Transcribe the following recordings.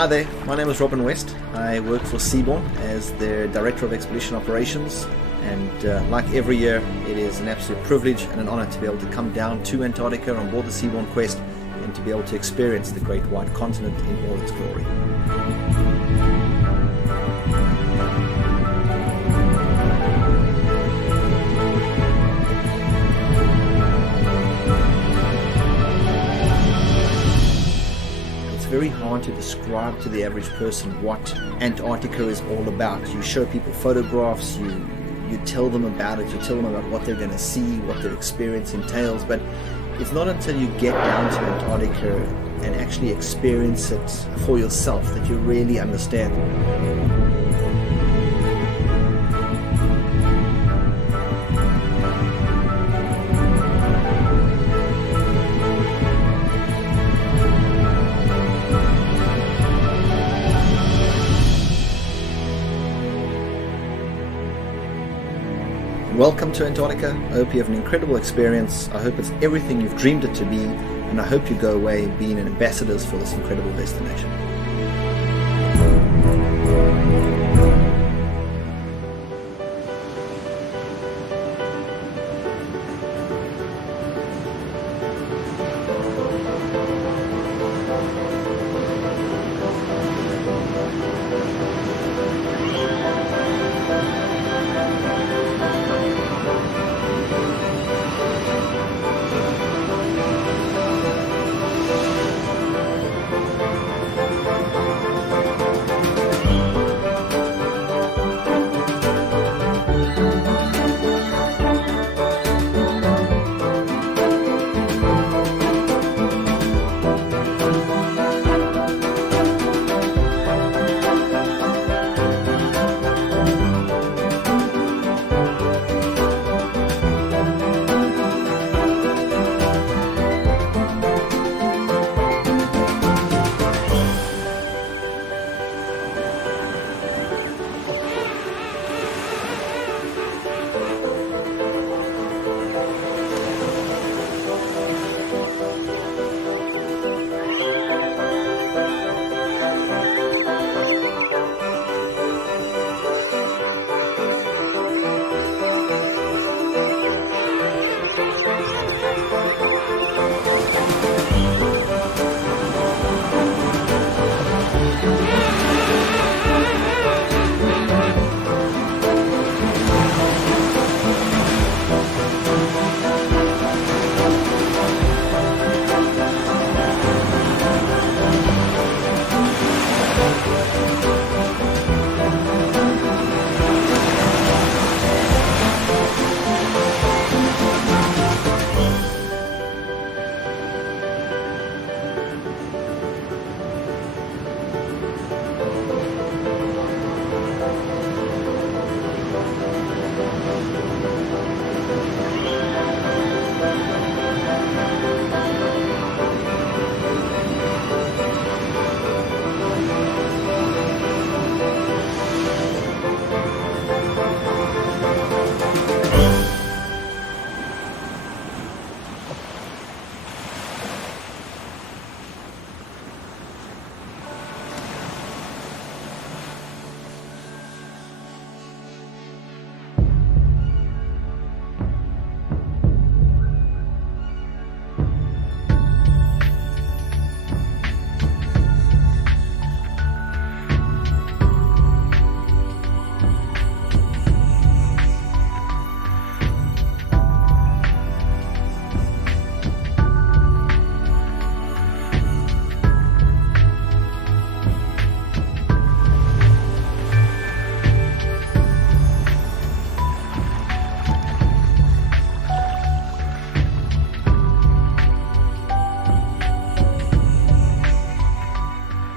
Hi there, my name is Robin West. I work for Seabourn as their Director of Expedition Operations, and like every year, it is an absolute privilege and an honor to be able to come down to Antarctica on board the Seabourn Quest and to be able to experience the Great White Continent in all its glory. Very hard to describe to the average person what Antarctica is all about. You show people photographs, you tell them about it, you tell them about what they're going to see, what their experience entails, but it's not until you get down to Antarctica and actually experience it for yourself that you really understand. Welcome to Antarctica. I hope you have an incredible experience. I hope it's everything you've dreamed it to be, and I hope you go away being ambassadors for this incredible destination.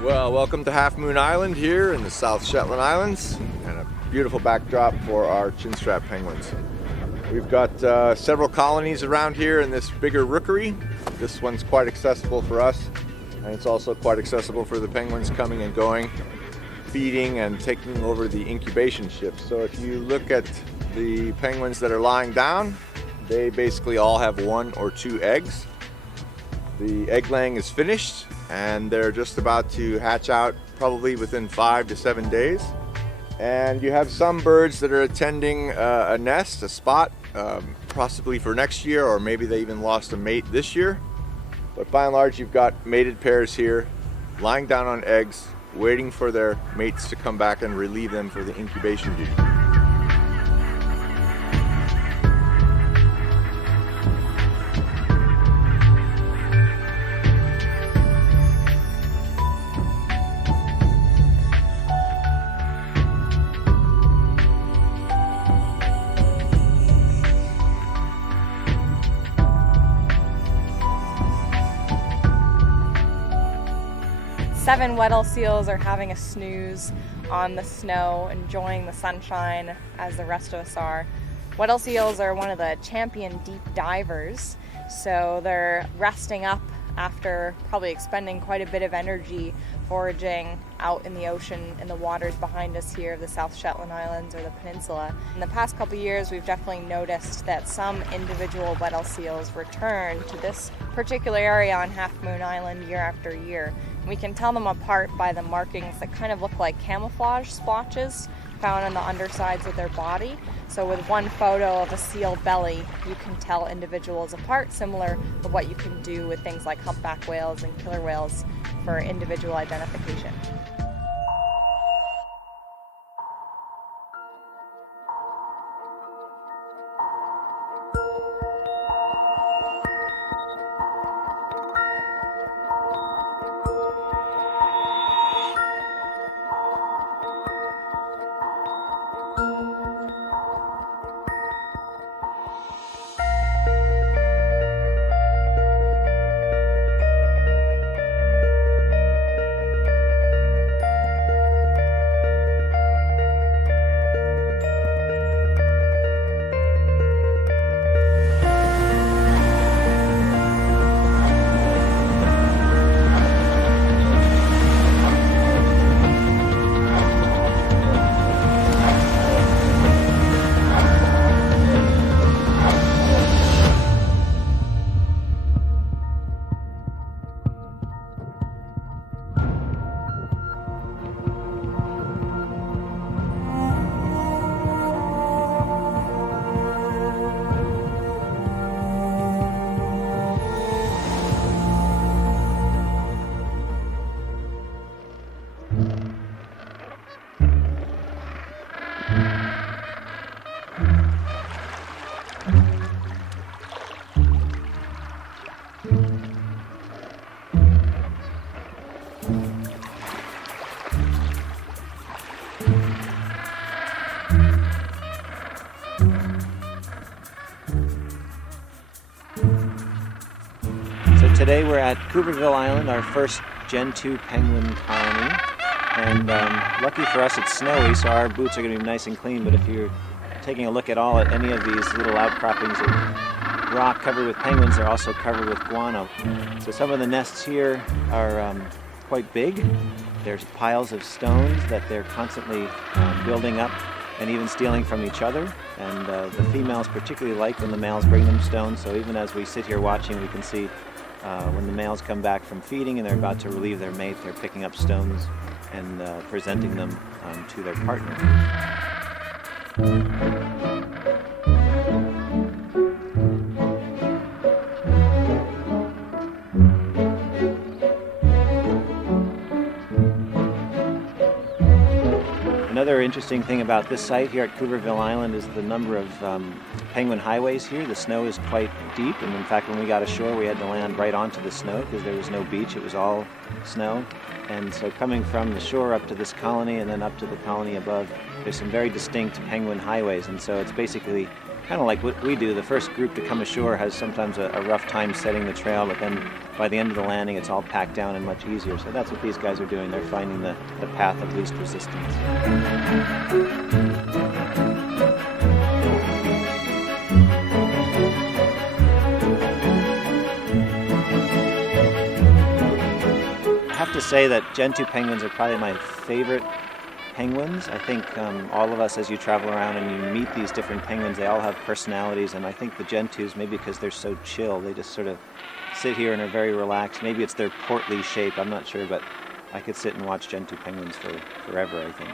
Well, welcome to Half Moon Island here in the South Shetland Islands, and a beautiful backdrop for our chinstrap penguins. We've got several colonies around here in this bigger rookery. This one's quite accessible for us, and it's also quite accessible for the penguins coming and going, feeding and taking over the incubation shift. So if you look at the penguins that are lying down, they basically all have 1 or 2 eggs. The egg laying is finished, and they're just about to hatch out probably within 5 to 7 days. And you have some birds that are attending a nest, a spot, possibly for next year, or maybe they even lost a mate this year. But by and large, you've got mated pairs here lying down on eggs, waiting for their mates to come back and relieve them for the incubation duty. Seven Weddell seals are having a snooze on the snow, enjoying the sunshine as the rest of us are. Weddell seals are one of the champion deep divers, so they're resting up after probably expending quite a bit of energy foraging out in the ocean, in the waters behind us here of the South Shetland Islands or the peninsula. In the past couple years, we've definitely noticed that some individual Weddell seals return to this particular area on Half Moon Island year after year. We can tell them apart by the markings that kind of look like camouflage splotches found on the undersides of their body. So with one photo of a seal belly, you can tell individuals apart, similar to what you can do with things like humpback whales and killer whales for individual identification. Today we're at Cooperville Island, our first Gen 2 penguin colony, and lucky for us it's snowy, so our boots are going to be nice and clean, but if you're taking a look at any of these little outcroppings of rock covered with penguins, they're also covered with guano. So some of the nests here are quite big. There's piles of stones that they're constantly building up and even stealing from each other, and the females particularly like when the males bring them stones, so even as we sit here watching, we can see when the males come back from feeding and they're about to relieve their mate, they're picking up stones and presenting them to their partner. Another interesting thing about this site here at Cooperville Island is the number of penguin highways here. The snow is quite deep, and in fact when we got ashore we had to land right onto the snow because there was no beach, it was all snow. And so coming from the shore up to this colony and then up to the colony above, there's some very distinct penguin highways, and so it's basically kind of like what we do. The first group to come ashore has sometimes a rough time setting the trail, but then by the end of the landing it's all packed down and much easier. So that's what these guys are doing. They're finding the path of least resistance. I have to say that Gen 2 penguins are probably my favorite penguins. I think all of us, as you travel around and you meet these different penguins, they all have personalities, and I think the Gentoos, maybe because they're so chill, they just sort of sit here and are very relaxed. Maybe it's their portly shape, I'm not sure, but I could sit and watch Gentoo penguins for forever, I think.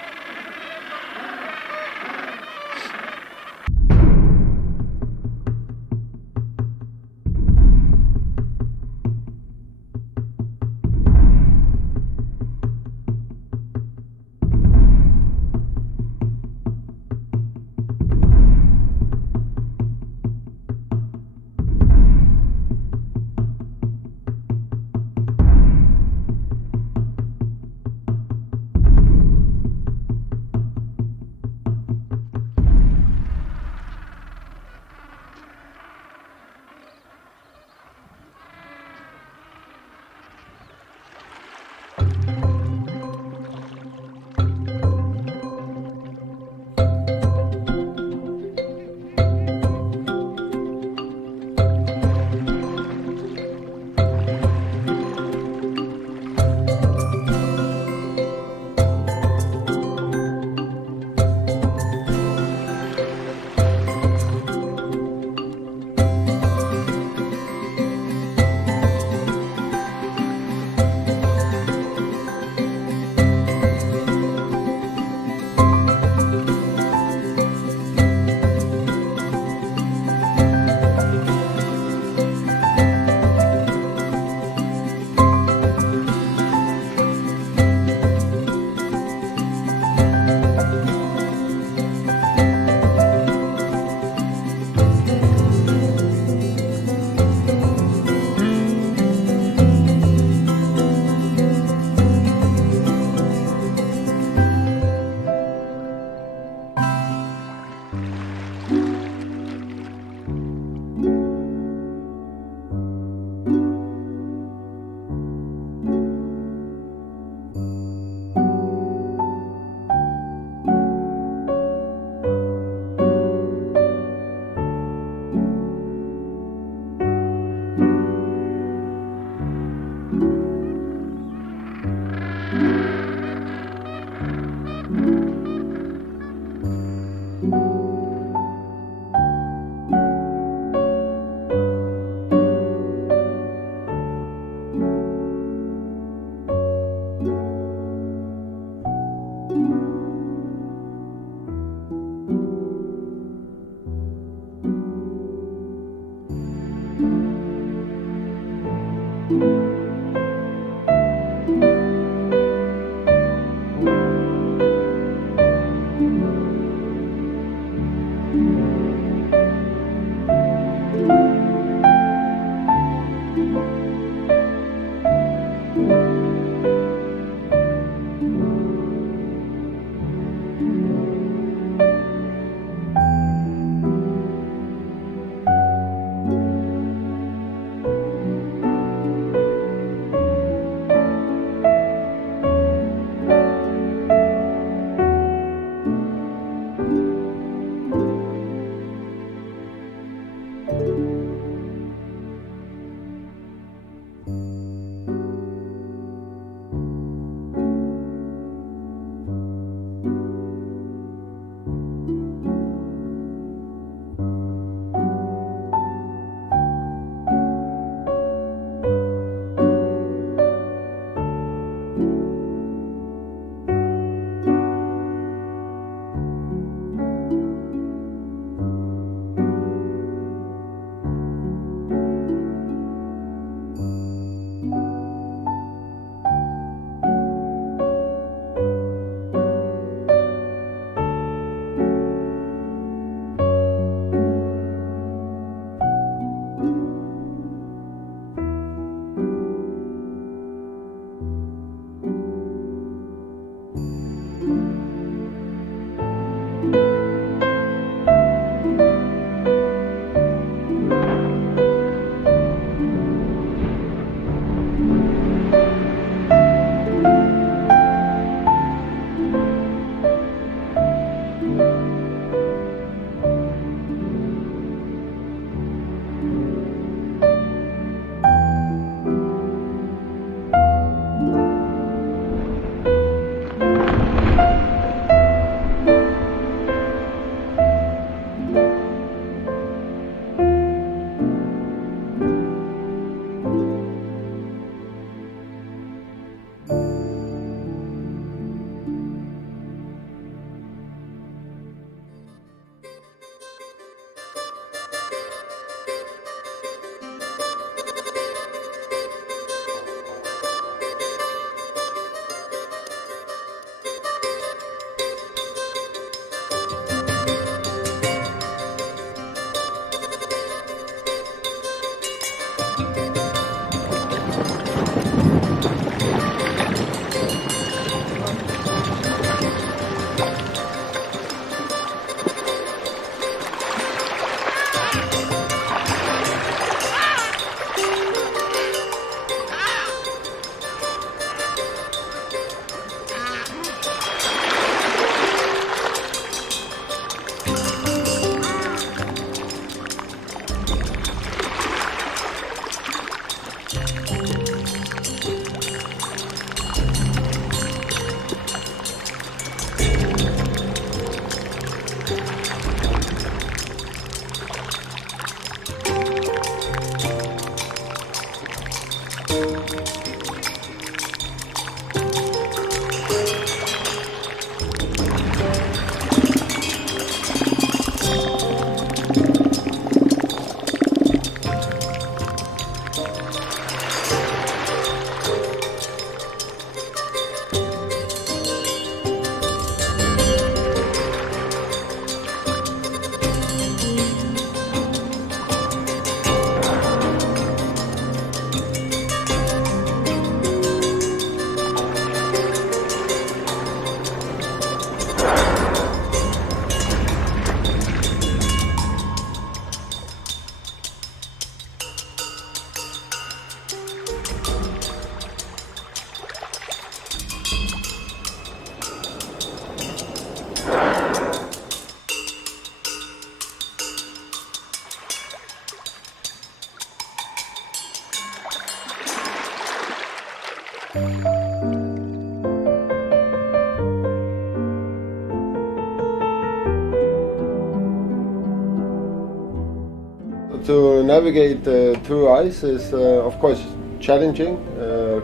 To navigate through ice is, of course, challenging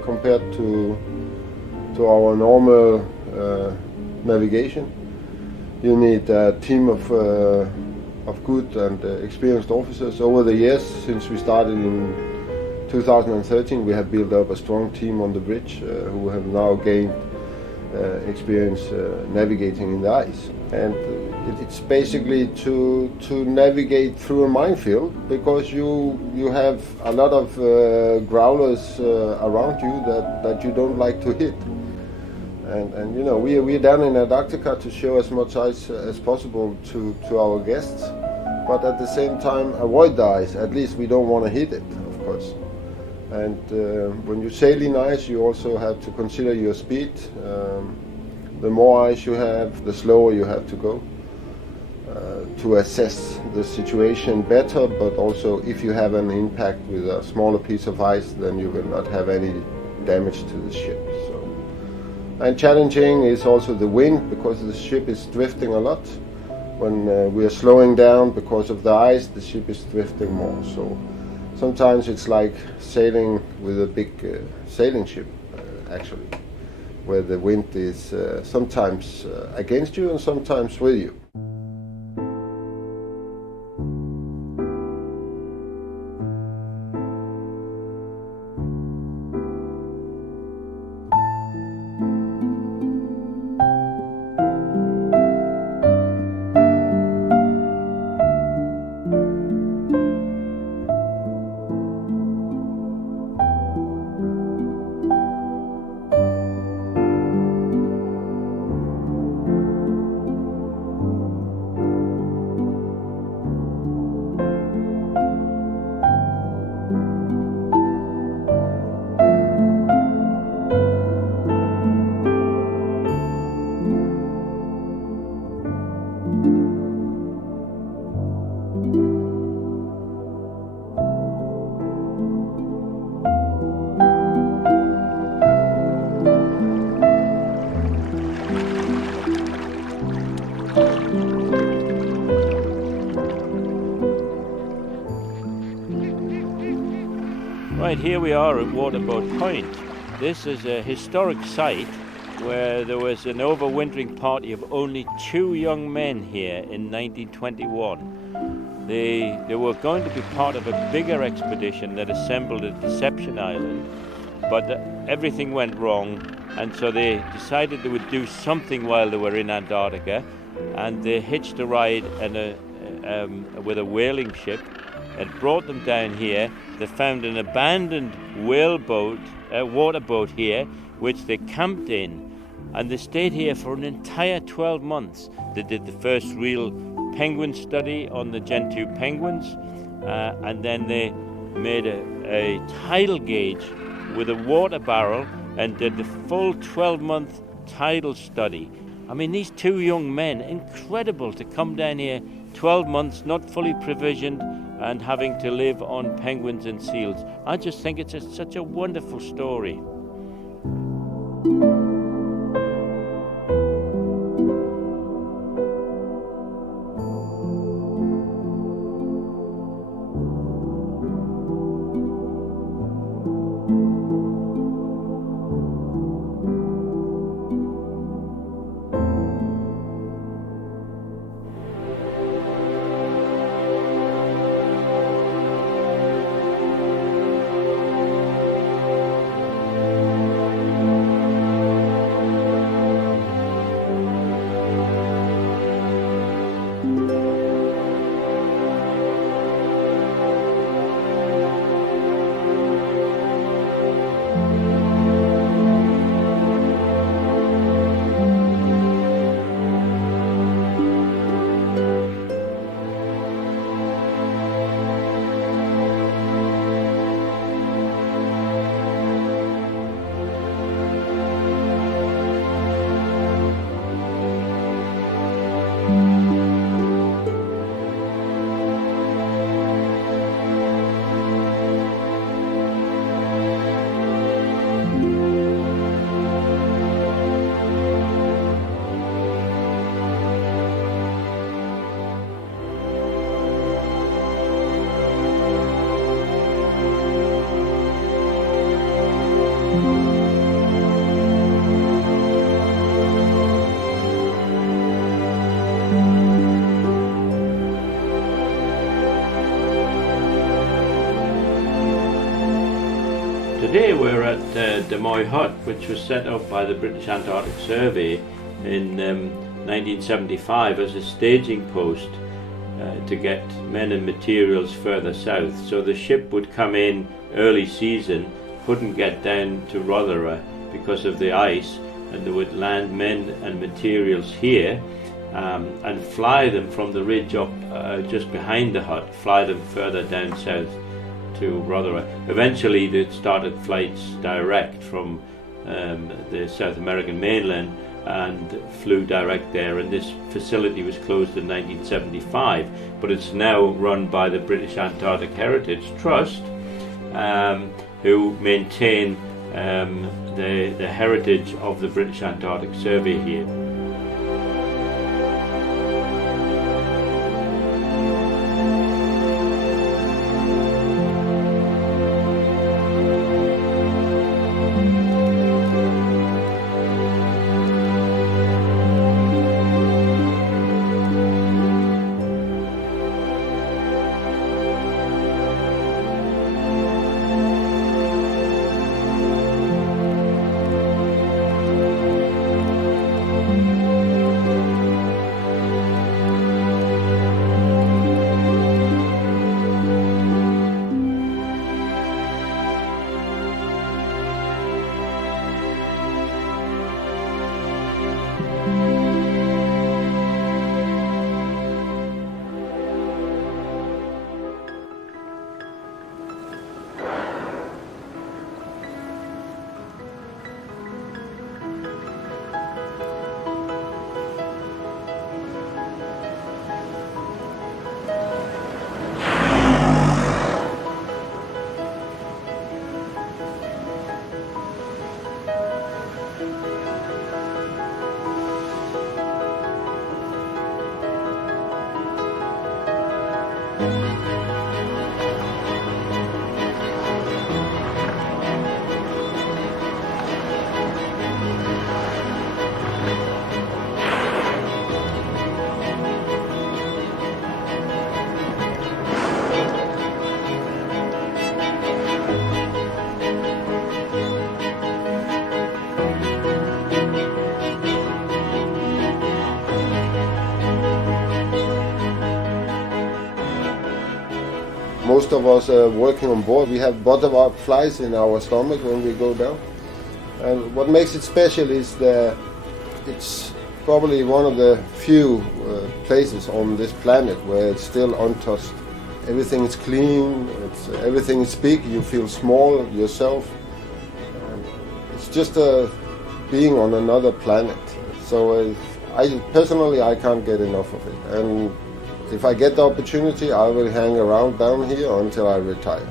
compared to our normal navigation. You need a team of good and experienced officers. Over the years, since we started in 2013, we have built up a strong team on the bridge who have now gained experience navigating in the ice. And it's basically to navigate through a minefield, because you have a lot of growlers around you that you don't like to hit. And you know, we're down in Antarctica to show as much ice as possible to our guests, but at the same time avoid the ice. At least we don't want to hit it, of course. And when you sail in ice, you also have to consider your speed. The more ice you have, the slower you have to go to assess the situation better, but also if you have an impact with a smaller piece of ice, then you will not have any damage to the ship. And challenging is also the wind, because the ship is drifting a lot. When we are slowing down because of the ice, the ship is drifting more. So sometimes it's like sailing with a big sailing ship, actually, where the wind is sometimes against you and sometimes with you. Right, here we are at Waterboat Point. This is a historic site where there was an overwintering party of only 2 young men here in 1921. They were going to be part of a bigger expedition that assembled at Deception Island, but everything went wrong, and so they decided they would do something while they were in Antarctica, and they hitched a ride with a whaling ship. It brought them down here. They found an abandoned waterboat here, which they camped in, and they stayed here for an entire 12 months. They did the first real penguin study on the Gen 2 penguins, and then they made a tidal gauge with a water barrel and did the full 12-month tidal study. I mean, these 2 young men, incredible to come down here 12 months, not fully provisioned, and having to live on penguins and seals. I just think it's such a wonderful story. Today we're at De Moy Hut, which was set up by the British Antarctic Survey in 1975 as a staging post to get men and materials further south. So the ship would come in early season, couldn't get down to Rothera because of the ice, and they would land men and materials here and fly them from the ridge up just behind the hut, fly them further down south to Rothera. Eventually they started flights direct from the South American mainland and flew direct there, and this facility was closed in 1975, but it's now run by the British Antarctic Heritage Trust, who maintain the heritage of the British Antarctic Survey here. Most of us working on board, we have butterflies flies in our stomach when we go down. And what makes it special is that it's probably one of the few places on this planet where it's still untouched. Everything is clean, everything is big, you feel small yourself. It's just being on another planet. So I personally can't get enough of it. And if I get the opportunity, I will hang around down here until I retire.